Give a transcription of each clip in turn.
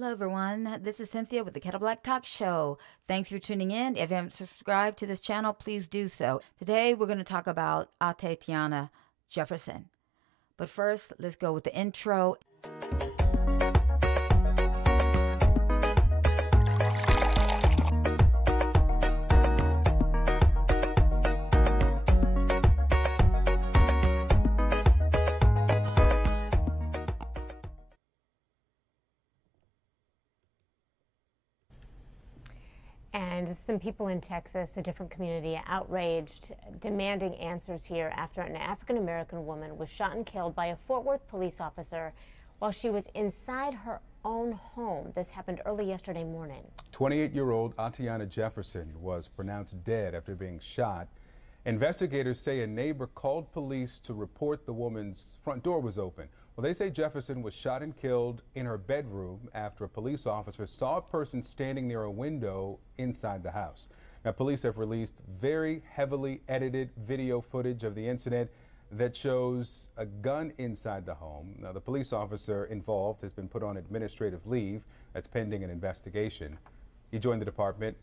Hello, everyone. This is Cynthia with the Kettle Black Talk Show. Thanks for tuning in. If you haven't subscribed to this channel, please do so. Today, we're going to talk about Atatiana Jefferson. But first, let's go with the intro. And some people in Texas, a different community, outraged, demanding answers here after an African-American woman was shot and killed by a Fort Worth police officer while she was inside her own home. This happened early yesterday morning. 28-year-old Atatiana Jefferson was pronounced dead after being shot. Investigators say a neighbor called police to report the woman's front door was open. Well, they say Jefferson was shot and killed in her bedroom after a police officer saw a person standing near a window inside the house. Now, police have released very heavily edited video footage of the incident that shows a gun inside the home. Now, the police officer involved has been put on administrative leave. That's pending an investigation. He joined the department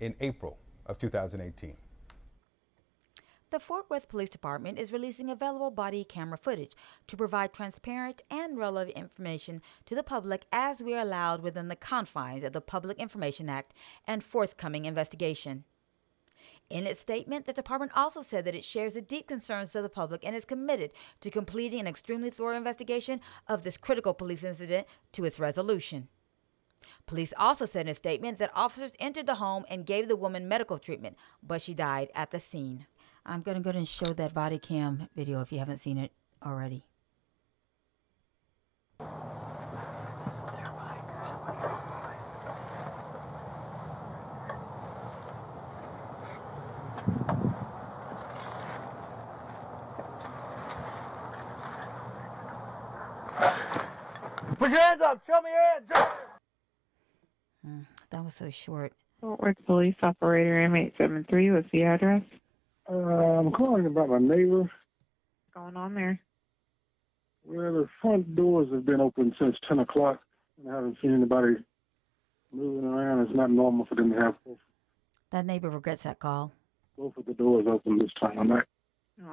in April of 2018. The Fort Worth Police Department is releasing available body camera footage to provide transparent and relevant information to the public as we are allowed within the confines of the Public Information Act and forthcoming investigation. In its statement, the department also said that it shares the deep concerns of the public and is committed to completing an extremely thorough investigation of this critical police incident to its resolution. Police also said in a statement that officers entered the home and gave the woman medical treatment, but she died at the scene. I'm going to go ahead and show that body cam video if you haven't seen it already. Put your hands up! Show me your hands! That was so short. Fort Worth Police Operator M873, what's the address? I'm calling about my neighbor. What's going on there? Well, the front doors have been open since 10 o'clock, and I haven't seen anybody moving around. It's not normal for them to have That neighbor regrets that call. both of the doors open this time of night.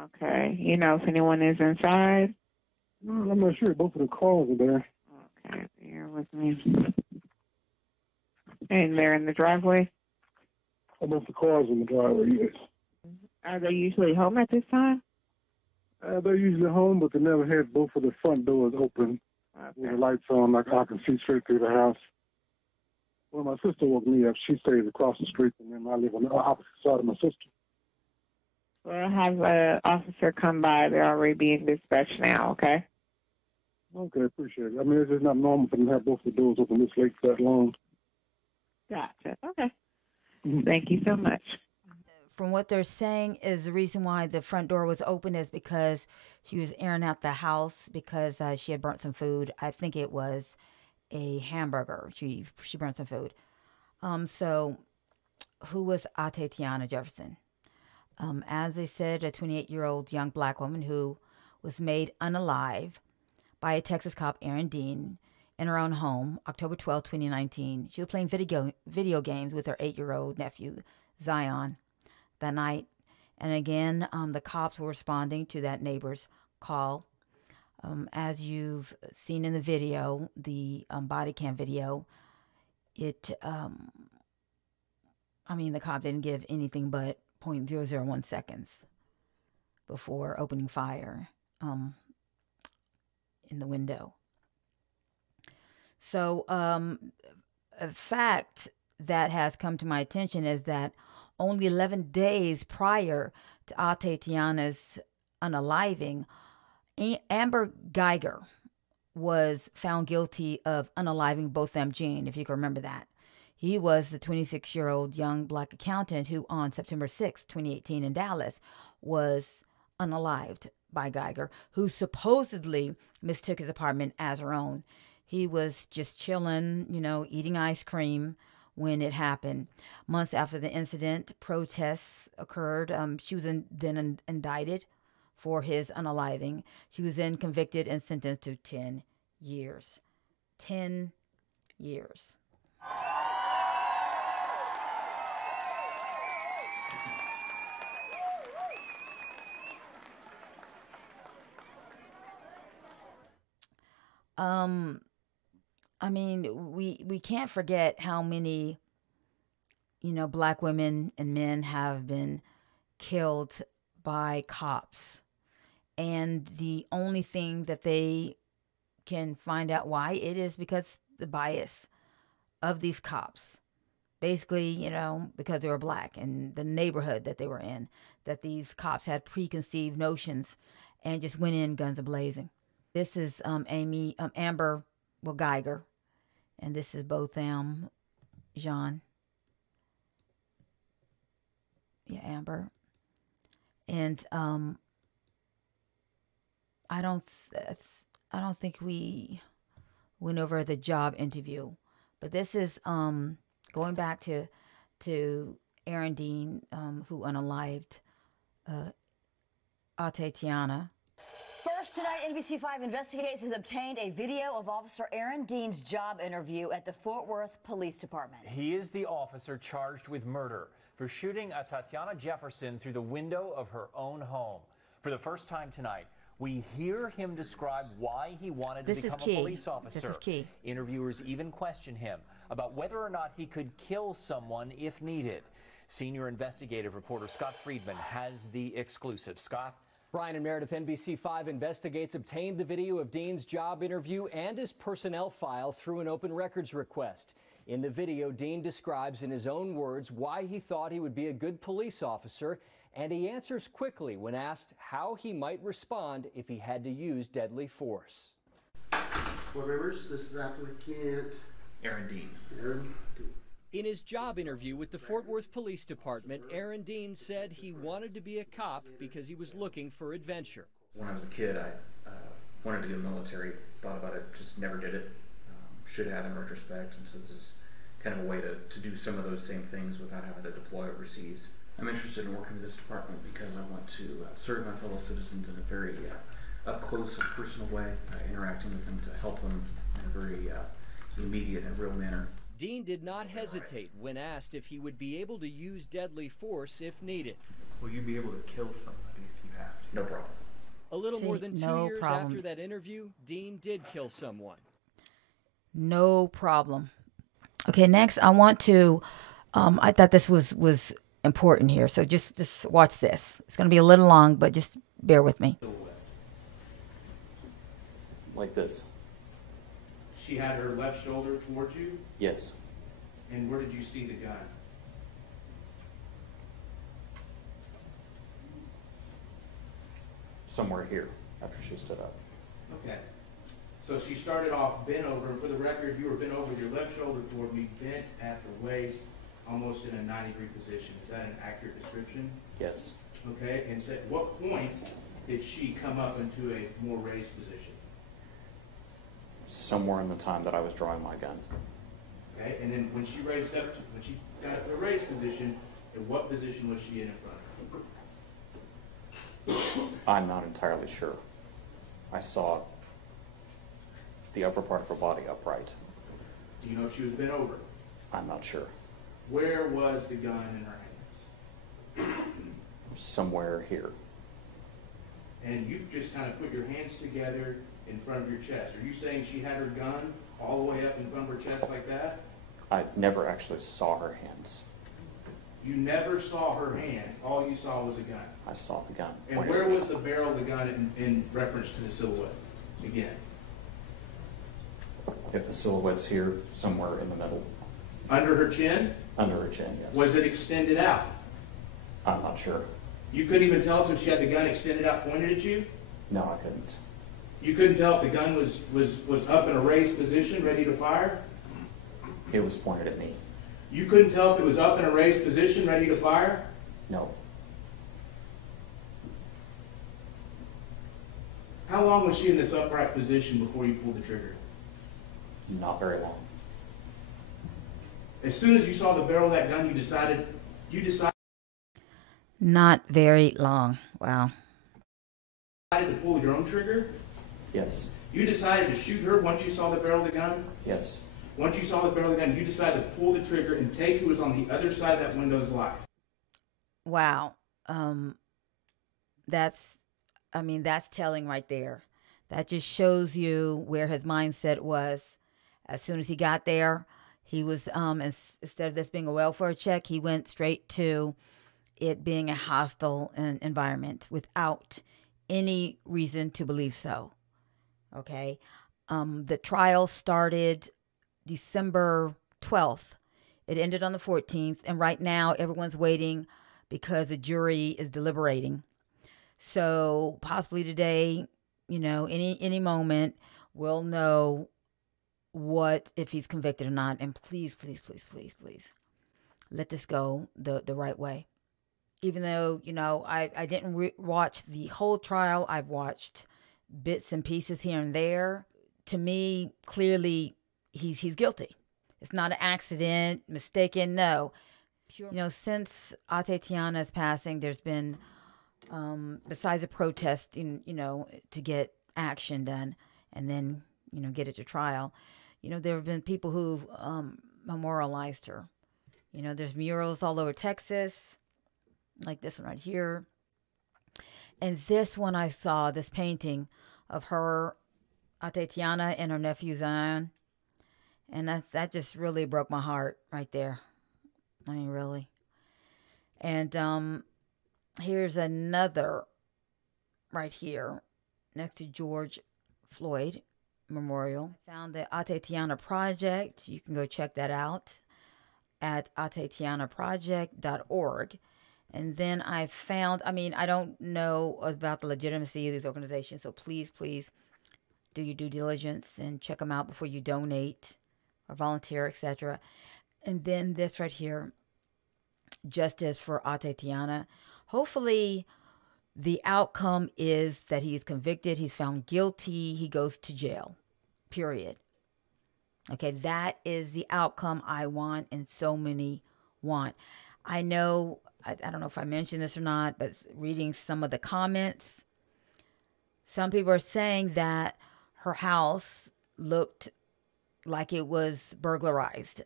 Okay. You know if anyone is inside? No, I'm not sure. Both of the cars are there. Okay, bear with me. And they're in the driveway? Both the cars in the driveway, yes. Are they usually home at this time? They're usually home, but they never had both of the front doors open with the lights on, like I can see straight through the house. When my sister woke me up, she stays across the street, and then I live on the opposite side of my sister. Well, have an officer come by. They're already being dispatched now, okay? Okay, appreciate it. I mean, it's just not normal for them to have both the doors open this late for that long. Gotcha. Okay. Thank you so much. From what they're saying is the reason why the front door was open is because she was airing out the house because she had burnt some food. I think it was a hamburger. She burnt some food. So who was Atatiana Jefferson? As they said, a 28-year-old young black woman who was made unalive by a Texas cop, Aaron Dean, in her own home, October 12, 2019. She was playing video games with her 8-year-old nephew, Zion, that night. And again, the cops were responding to that neighbor's call. As you've seen in the video, the body cam video, the cop didn't give anything but 0.001 seconds before opening fire in the window. So a fact that has come to my attention is that only 11 days prior to Atatiana's unaliving, Amber Geiger was found guilty of unaliving Botham Jean, if you can remember that. He was the 26-year-old young black accountant who on September 6, 2018 in Dallas was unalived by Geiger, who supposedly mistook his apartment as her own. He was just chilling, eating ice cream when it happened. Months after the incident, protests occurred. She was then indicted for his unaliving. She was then convicted and sentenced to 10 years. 10 years. I mean, we can't forget how many, black women and men have been killed by cops. And the only thing that they can find out why it is because the bias of these cops. Basically, because they were black and the neighborhood that they were in, that these cops had preconceived notions and just went in guns a-blazing. This is Amber Geiger, and this is Botham Jean. Yeah, Amber. And I don't think we went over the job interview, but this is going back to Aaron Dean, who unalived Atatiana. First tonight, NBC5 Investigates has obtained a video of Officer Aaron Dean's job interview at the Fort Worth Police Department. He is the officer charged with murder for shooting Atatiana Jefferson through the window of her own home. For the first time tonight, we hear him describe why he wanted to become a police officer. This is key. Interviewers even question him about whether or not he could kill someone if needed. Senior investigative reporter Scott Friedman has the exclusive. Scott? Brian and Meredith, NBC5 Investigates obtained the video of Dean's job interview and his personnel file through an open records request. In the video, Dean describes in his own words why he thought he would be a good police officer, and he answers quickly when asked how he might respond if he had to use deadly force. Fort Rivers, this is applicant Aaron Dean. Aaron Dean. In his job interview with the Fort Worth Police Department, Aaron Dean said he wanted to be a cop because he was looking for adventure. When I was a kid, I wanted to go to the military, thought about it, just never did it. Should have in retrospect, and so this is kind of a way to do some of those same things without having to deploy overseas. I'm interested in working with this department because I want to serve my fellow citizens in a very up close and personal way, interacting with them to help them in a very immediate and real manner. Dean did not hesitate when asked if he would be able to use deadly force if needed. Will you be able to kill somebody if you have to? No problem. A little more than 2 years after that interview, Dean did kill someone. No problem. Okay, next I want to, I thought this was important here, so just watch this. It's going to be a little long, but just bear with me. Like this. She had her left shoulder towards you? Yes. And where did you see the gun? Somewhere here, after she stood up. Okay. So she started off bent over, and for the record, you were bent over with your left shoulder toward me, bent at the waist, almost in a 90-degree position. Is that an accurate description? Yes. Okay, and so at what point did she come up into a more raised position? Somewhere in the time that I was drawing my gun. Okay, and then when she raised up, when she got up to a raised position, in what position was she in front of? I'm not entirely sure. I saw the upper part of her body upright. Do you know if she was bent over? I'm not sure. Where was the gun in her hands? Somewhere here. And you just kind of put your hands together in front of your chest. Are you saying she had her gun all the way up in front of her chest like that? I never actually saw her hands. You never saw her hands. All you saw was a gun. I saw the gun. And where was the barrel of the gun in reference to the silhouette? Again. If the silhouette's here, somewhere in the middle. Under her chin? Under her chin, yes. Was it extended out? I'm not sure. You couldn't even tell us if she had the gun extended out pointed at you? No, I couldn't. You couldn't tell if the gun was up in a raised position, ready to fire? It was pointed at me. You couldn't tell if it was up in a raised position, ready to fire? No. How long was she in this upright position before you pulled the trigger? Not very long. As soon as you saw the barrel of that gun, you decided. Not very long. Wow. Decided to pull your own trigger? Yes. You decided to shoot her once you saw the barrel of the gun? Yes. Once you saw the barrel of the gun, you decided to pull the trigger and take who was on the other side of that window's life. Wow. That's telling right there. That just shows you where his mindset was. As soon as he got there, he was, instead of this being a welfare check, he went straight to it being a hostile environment without any reason to believe so. Okay. The trial started December 12th. It ended on the 14th. And right now everyone's waiting because the jury is deliberating. So possibly today, any moment we'll know if he's convicted or not. And please, please, please, please, please let this go the right way. Even though, I didn't watch the whole trial. I've watched bits and pieces here and there. To me, clearly, he's guilty. It's not an accident, mistaken, no. Since Atatiana's passing, there's been, besides a protest, to get action done and then, get it to trial, there have been people who've memorialized her. There's murals all over Texas, like this one right here. And this one I saw, this painting of her, Atatiana, and her nephew Zion. And that just really broke my heart right there. I mean, really. And here's another right here next to George Floyd Memorial. I found the Atatiana Project. You can go check that out at atatianaproject.org. And then I found, I don't know about the legitimacy of these organizations, so please, please do your due diligence and check them out before you donate or volunteer, etc. And then this right here, Justice for Atatiana. Hopefully the outcome is that he's convicted, he's found guilty, he goes to jail, period. Okay, that is the outcome I want and so many want. I know, I don't know if I mentioned this or not, but reading some of the comments, some people are saying that her house looked like it was burglarized.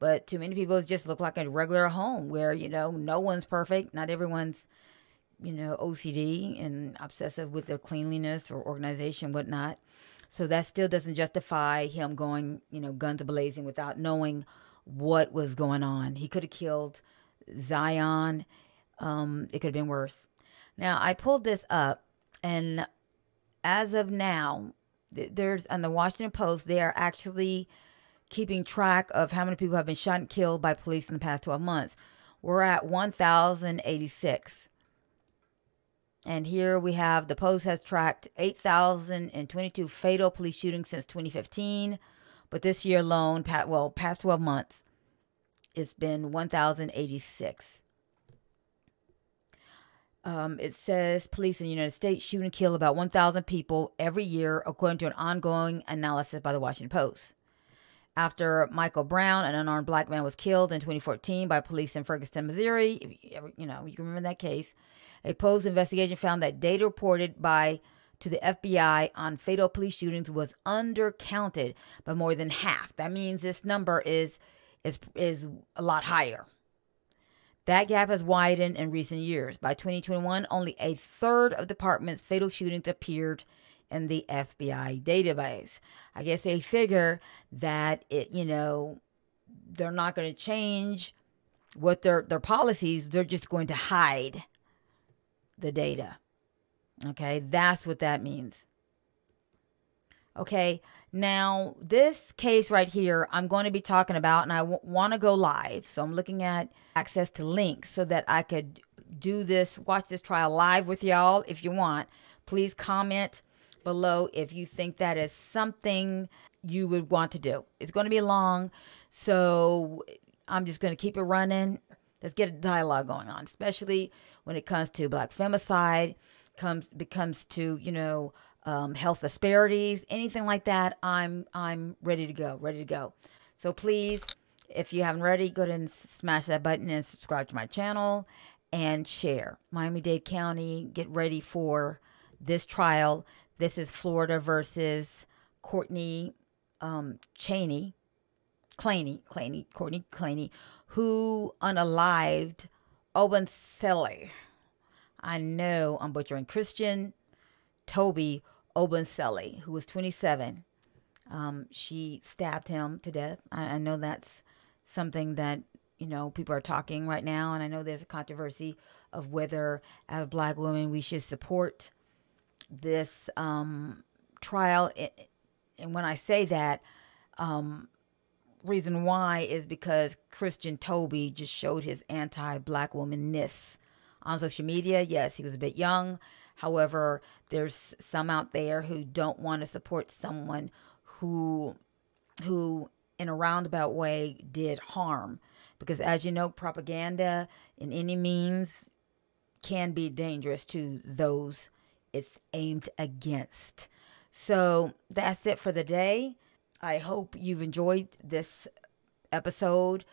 But to many people, it just looked like a regular home where, no one's perfect. Not everyone's, OCD and obsessive with their cleanliness or organization, whatnot. So that still doesn't justify him going, guns a-blazing without knowing what was going on. He could have killed Zion. It could have been worse. Now, I pulled this up, and as of now, there's on the Washington Post, they are actually keeping track of how many people have been shot and killed by police in the past 12 months. We're at 1,086. And here we have, the Post has tracked 8,022 fatal police shootings since 2015. But this year alone, past 12 months, it's been 1,086. It says police in the United States shoot and kill about 1,000 people every year, according to an ongoing analysis by the Washington Post. After Michael Brown, an unarmed black man, was killed in 2014 by police in Ferguson, Missouri, if you ever, you can remember that case, a Post investigation found that data reported to the FBI on fatal police shootings was undercounted by more than half. That means this number is a lot higher. That gap has widened in recent years. By 2021, only a third of department's fatal shootings appeared in the FBI database. I guess they figure that they're not going to change what their policies. They're just going to hide the data. Okay, that's what that means. Okay, now this case right here, I'm going to be talking about, and I want to go live. So I'm looking at access to links so that I could watch this trial live with y'all. If you want, please comment below if you think that is something you would want to do. It's going to be long, so I'm just going to keep it running. Let's get a dialogue going on, especially when it comes to blackfemicide, comes to health disparities, anything like that. I'm ready to go. So please, if you haven't already, go ahead and smash that button and subscribe to my channel and share. Miami-Dade County, get ready for this trial. This is Florida versus Courtney Cheney. Courtney Claney, who unalived Obenselli. I know I'm butchering. Christian Toby Obenselli, who was 27. She stabbed him to death. I know that's something that, you know, people are talking right now. And I know there's a controversy of whether, as Black women, we should support this trial. And when I say that, reason why is because Christian Toby just showed his anti-Black womanness on social media. Yes, he was a bit young. However, there's some out there who don't want to support someone who in a roundabout way did harm. Because as you know, propaganda in any means can be dangerous to those it's aimed against. So that's it for the day. I hope you've enjoyed this episode.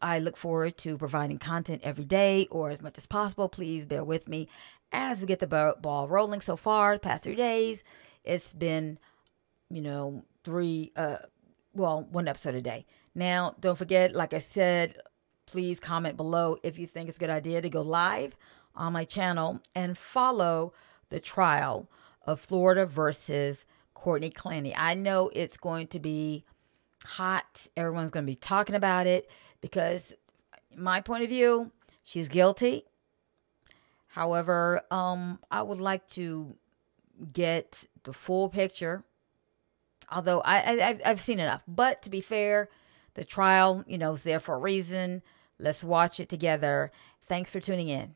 I look forward to providing content every day or as much as possible. Please bear with me as we get the ball rolling. So far, the past 3 days, it's been, you know, one episode a day. Now, don't forget, like I said, please comment below if you think it's a good idea to go live on my channel and follow the trial of Florida versus Courtney Clancy. I know it's going to be hot. Everyone's going to be talking about it because, my point of view, she's guilty. However, I would like to get the full picture. Although I've seen enough. But to be fair, the trial, you know, is there for a reason. Let's watch it together. Thanks for tuning in.